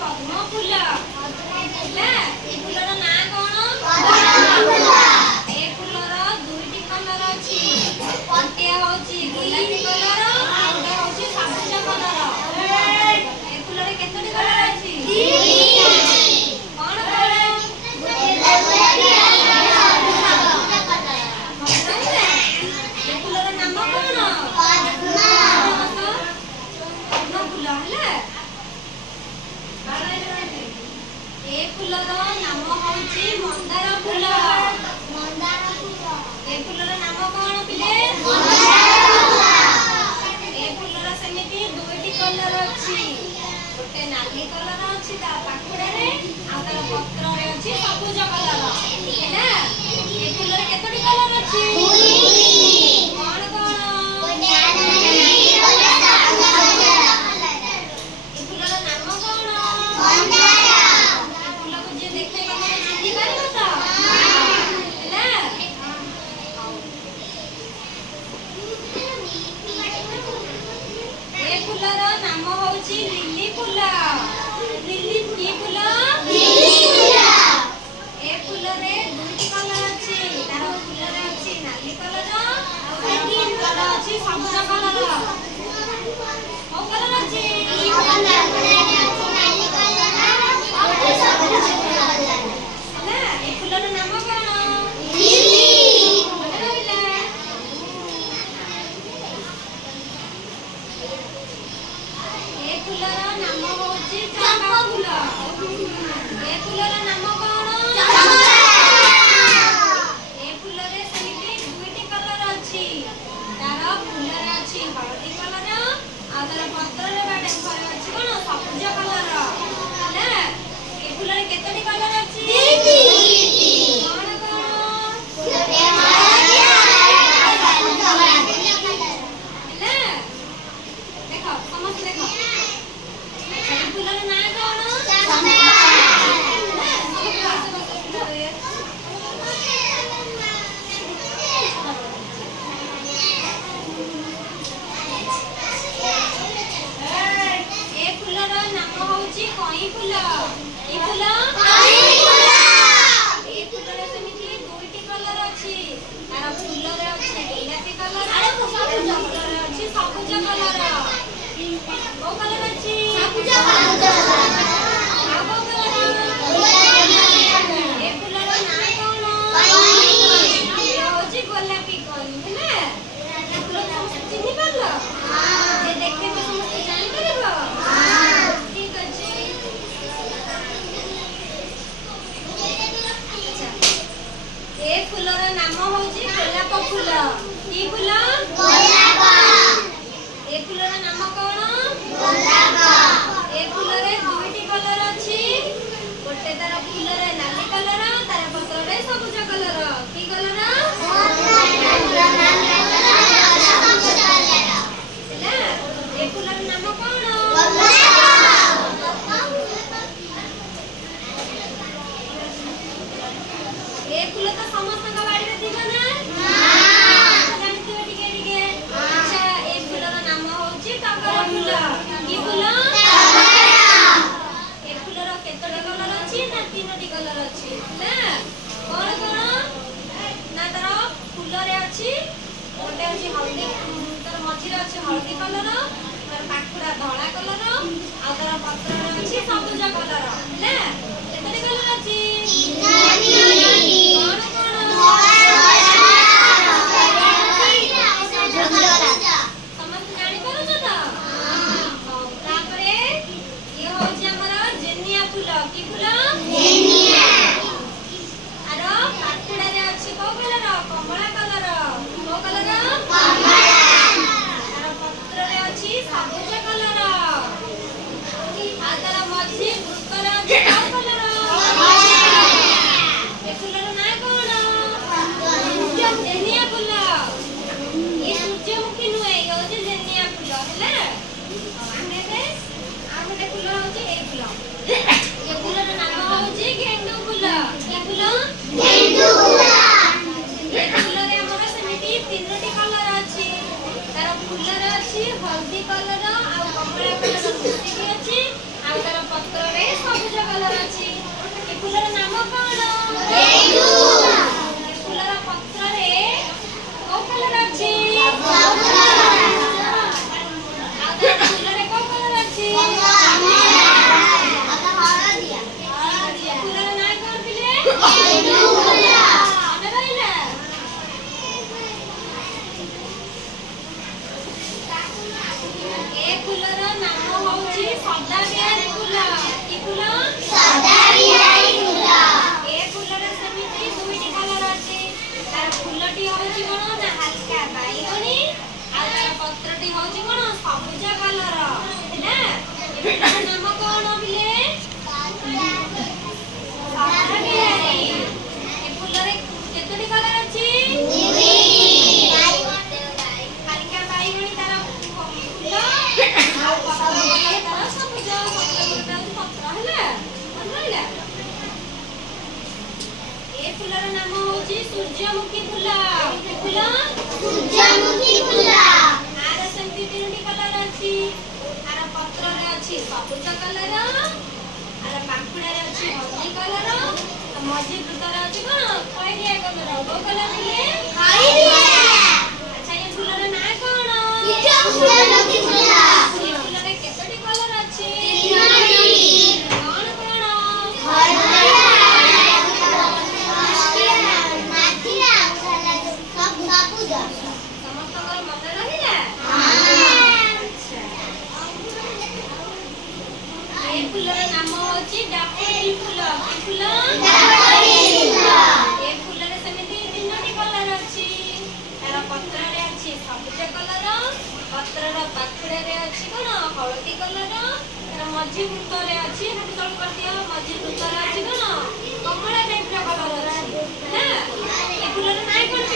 ପଦ୍ମ ଫୁଲ। ହେଲା ଏ ଫୁଲର ନାଁ କଣ? ଏ ଫୁଲର ଦୁଇଟି କଲର ଅଛି। ଗୋଟିଏ ହଉଛି ଗୋଲାପୀ କଲର ଆଉ ଗୋଟେ ହଉଛି ସବୁଜ କଲର। ଏ ଫୁଲରେ କେତୋଟି କଲର ଅଛି? କଣ କଣ? ଏ ଫୁଲର ନାମ କଣ? ପଦ୍ମ ଫୁଲ। ହେଲା ଏ ଫୁଲର ନାମ ହଉଛି ମନ୍ଦାର ଫୁଲ। ଏ ଫୁଲର ନାମ କଣ ପିଲେ? ଏ ଫୁଲର ସେମିତି ଦୁଇଟି କଲର ଅଛି। ଗୋଟେ ନାଲି କଲର ଅଛି ତା ପାଖୁଡାରେ ଆଉ ତାର ପତ୍ରରେ ଅଛି ସବୁଜ କଲର। ହେଲା ଏ ଫୁଲରେ କେତୋଟି କଲର ଅଛି? କଣ କଣ? ଏ ଫୁଲର ନାମ କଣ? ଫୁଲକୁ ଯିଏ ଦେଖେ ତମେ ଚିହ୍ନି ପାରିବ ତ? ହେଲା ଏ ଫୁଲର ନାମ ହଉଛି ଲିଲି ଫୁଲ। ଲିଲି କି ଫୁଲ? ଏ ଫୁଲରେ ଦୁଇଟି କଲର ଅଛି। ତାର ଫୁଲରେ ଅଛି ନାଲି କଲର ଆଉ ଫୁଲରେ ଅଛି ସବୁଜ କଲର। କୋଉ କଲର ଅଛି? ହେଲା ଏ ଫୁଲର ନାମ କଣ? ମନେ ରହିଲା? ଏ ଫୁଲର ନାମ ହଉଛି ଚମ୍ପା ଫୁଲ। ଏ ଫୁଲର ନାମ କଣ? ଏ ଫୁଲରେ ସେମିତି ଦୁଇଟି କଲର ଅଛି। ତାର ଫୁଲରେ ଅଛି ହଳଦୀ କଲର ଆଉ ତାର ପତ୍ରରେ ବା ଡେମ୍ଫରେ ଅଛି କଣ? ସବୁଜ କଲର। ହେଲା ଏ ଫୁଲରେ କେତୋଟି କଲର ଅଛି? କଣ କଣ? ହେଲା ଦେଖ ସମସ୍ତେ ଦେଖ। ଆଚ୍ଛା ଏ ଫୁଲର ନାଁ କଣ? ଏ ଫୁଲର ନାମ ହଉଛି କଇଁ ଫୁଲ। କି ଫୁଲ? ଏ ଫୁଲରେ ସେମିତି ଦୁଇଟି କଲର ଅଛି। ତାର ଫୁଲରେ ଅଛି ଗୋଲାପୀ କଲର ଆଉ ଫୁଲରେ ଅଛି ସବୁଜ କଲର। କୋଉ କଲର ଅଛି? ଆଉ କୋଉ କଲର? ଏ ଫୁଲର ନାଁ କଣ? ଏ ହଉଛି ଗୋଲାପୀ କଇଁ। ହେଲା ଏ ଫୁଲକୁ ସମସ୍ତେ ଚିହ୍ନି ପାରିଲ? ଯେ ଦେଖେଇବ ସମସ୍ତେ ଜାଣିପାରିବ? ଠିକ ଅଛି। ଆଚ୍ଛା ଏ ଫୁଲର ନାମ ହଉଛି ଗୋଲାପ ଫୁଲ। କି ଫୁଲ? ଏ ଫୁଲର ନାମ କଣ? ଏ ଫୁଲରେ ଦୁଇଟି କଲର ଅଛି। ଗୋଟେ ତାର ଫୁଲରେ ନାଲି କଲର ତାର ପତ୍ରରେ ସବୁଜ କଲର। କି କଲର? ହେଲା ଏ ଫୁଲର ନାମ କଣ? ଏ ଫୁଲ ତ ସମସ୍ତଙ୍କ ବାଡିରେ ଥିବ ନା? ଜାଣିଥିବେ ଟିକେ ଟିକେ। ଆଚ୍ଛା ଏ ଫୁଲର ନାମ ହଉଛି ଟଗର ଫୁଲ। କି ଫୁଲ? ଏ ଫୁଲର କେତୋଟି କଲର ଅଛି? ନା ତିନୋଟି କଲର ଅଛି। ହେଲା କଣ କଣ? ନା ତାର ଫୁଲରେ ଅଛି ଗୋଟେ ଅଛି ହଳଦୀ, ତାର ମଝିରେ ଅଛି ହଳଦୀ କଲର, ତାର ପାଖୁଡା ଧଳା କଲର ଆଉ ତାର ପତ୍ରରେ ଅଛି ସବୁଜ କଲର। ହେଲା କେତୋଟି କଲର ଅଛି? କଣ କଣ? ସମସ୍ତେ ଜାଣିପାରୁଛ ତ? ହଉ ତାପରେ ଇଏ ହଉଛି ଆମର ଜେନିଆ ଫୁଲ। କି ଫୁଲ? ଆର ପାଖୁଡାରେ ଅଛି କୋଉ କଲର? କମଳା କଲର। କୋଉ କଲର? ତାର ପତ୍ରରେ ଅଛି ସବୁଜ କଲର ଆଉ ତାର ମଝି ବୃଷରେ ଅଛି କୋଉ କଲର? ଏ ଫୁଲର ନାଁ କଣ? ଜେନିଆ ଫୁଲ। ଇଏ ସୂର୍ଯ୍ୟମୁଖୀ ନୁହେଁ, ଇଏ ହଉଛି ଜେନିଆ ଫୁଲ। ହେଲା ଆମେ ଏବେ ଆଉ ଗୋଟେ ଫୁଲ ହଉଛି ଏଇ ଫୁଲ। ଏ ଫୁଲର ନାମ ହଉଛି ଗେଣ୍ଡୁ ଫୁଲ। କି ଫୁଲ? ଏ ଫୁଲରେ ଆମର ସେମିତି ତିନୋଟି କଲର ଅଛି। ତାର ଫୁଲରେ ଅଛି ହଳଦୀ କଲର ଆଉ କମଳା କଲର ମିଶିକି ଅଛି ଆଉ ତାର ପତ୍ରରେ ପତ୍ରରେ ସବୁଜ କଲର ଅଛି। ଏ ଫୁଲର ନାମ କଣ? ଏ ଫୁଲର ପତ୍ରରେ କୋଉ କଲର ଅଛି? ଆଉ ତା ଫୁଲରେ କୋଉ କଲର ଅଛି? ହଳଦିଆ। ଫୁଲର ନାଁ କଣ ଥିଲେ? ମନେ ରହିଲା? ଏ ଫୁଲର ନାମ ହଉଛି ସଦାବିହାରୀ ଫୁଲ। କି ଫୁଲ? ସଦାବିହାରୀ ଫୁଲ। ଏ ଫୁଲର ସେମିତି ଦୁଇଟି କଲର ଅଛି। ତାର ଫୁଲଟି ହଉଛି କଣ ନା ହାଲକା ବାଇଗଣୀ, ଆଉ ତାର ପତ୍ରଟି ହଉଛି କଣ ସବୁଜ କଲର। ହେଲା? ଏ ଫୁଲର ନାମ କଣ ପିଲେ? ସଦାବିହାରୀ। ଏ ଫୁଲରେ କେତୋଟି କଲର ଅଛି? ହାଲକା ବାଇଗଣୀ ତାର ଫୁଲ, ଆଉ ପତ୍ର କଲର ତାର ସବୁଜ କଲରଟା ହଉଛି ପତ୍ର। ହେଲା? ମନେ ରହିଲା? ଏ ଫୁଲର ନାମ ହଉଛି ସୂର୍ଯ୍ୟମୁଖୀ ଫୁଲ। କି ଫୁଲ? ସୂର୍ଯ୍ୟମୁଖୀ ଫୁଲ। ଆର ସେମିତି ତିନୋଟି କଲର ଅଛି। ଆର ପତ୍ରରେ ଅଛି ସବୁଜ କଲର, ଆର ପାଖୁଡାରେ ଅଛି ହଳଦୀ କଲର, ଆଉ ମଝି ବୃତ୍ତରେ ଅଛି କଣ ଖଇରିଆ କଲର। କୋଉ କଲର ଥିଲେ? ଆଚ୍ଛା, ଏ ଫୁଲର ନାଁ କଣ? ସୂର୍ଯ୍ୟମୁଖୀ ଫୁଲ। ଏ ଫୁଲରେ କେତୋଟି କଲର ଅଛି? କଣ କଣ? ସମସ୍ତଙ୍କର ମନେ ରହିଲା? ଆଚ୍ଛା, ଏ ଫୁଲର ନାମ ହଉଛି ଡାଫୋଡିଲ ଫୁଲ। କି ଫୁଲ? ଏ ଫୁଲରେ ସେମିତି ତିନୋଟି କଲର ଅଛି। ତାର ପତ୍ରରେ ଅଛି ସବୁଜ କଲର, ପତ୍ରର ପାଖୁଡାରେ ଅଛି କଣ ହଳଦୀ କଲର, ତାର ମଝି ବୃତ୍ତରେ ଅଛି, ହାତ ତଳକୁ କରିଦିଅ, ମଝି ବୃତ୍ତରେ ଅଛି କଣ କମଳା ଟାଇପର କଲର ଅଛି। ହେଲା? ଏ ଫୁଲର ନାଁ କଣ?